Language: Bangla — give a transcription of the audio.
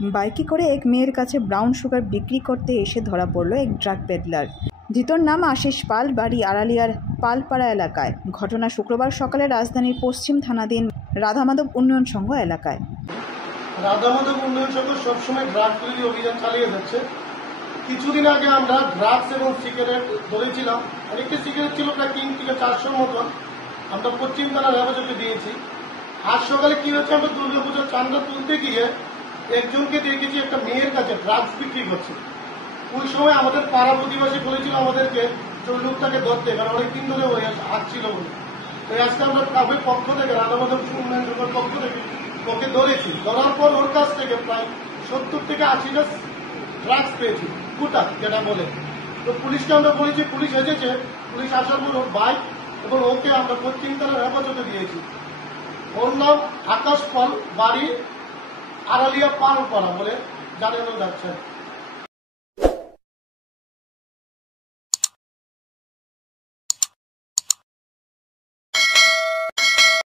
বাইকে করে এক মেয়ের কাছে ব্রাউন সুগার বিক্রি করতে এসে ধরা পড়ল এক ড্রাগ পেডলার। ধৃতর নাম আশিস পাল, বাড়ি আড়ালিয়ার পালপাড়া এলাকায়। ঘটনা শুক্রবার সকালে রাজধানীর পশ্চিম থানাধীন রাধামাধব উন্নয়ন সংঘ এলাকায়। রাধামাধব উন্নয়ন সংঘ সবসময় ড্রাগ তৈরি অভিযান চালিয়ে যাচ্ছে। কিছুদিন আগে আমরা ড্রাগস এবং সিগারেট ধরেছিলাম। অনেকটা সিগারেট ছিল প্রায় 3 থেকে 400 মতন। আমরা পশ্চিম থানার হেফাজতে দিয়েছি। আজ সকালে কি হয়েছে, আমরা দুর্গাপূজার চাঁদা তুলতে গিয়ে একজনকে দেখেছি একটা মেয়ের কাছে ড্রাগস বিক্রি করছে। ওই সময় আমাদের পাড়া প্রতিবাসী বলেছিল আমাদেরকে যে ওই লোকটাকে ধরতে, কারণ অনেকদিন ধরে ওই আসছিল বলে। তাই আজকে আমরা ক্লাবের পক্ষ থেকে, রাধামাধব উন্নয়ন সংঘের পক্ষ থেকে ওকে ধরেছি। ধরার পর ওর কাছ থেকে প্রায় 70 থেকে 80টা ড্রাগস পেয়েছি, কুটা যেটা বলে। তো পুলিশকে আমরা বলেছি, পুলিশ এসেছে। পুলিশ আসার পর ওর বাইক এবং ওকে আমরা পশ্চিম থানার হেফাজতে দিয়েছি। ওর নাম আকাশ পাল, বাড়ি আড়ালিয়া পালপাড়া বলে জানানো যাচ্ছে।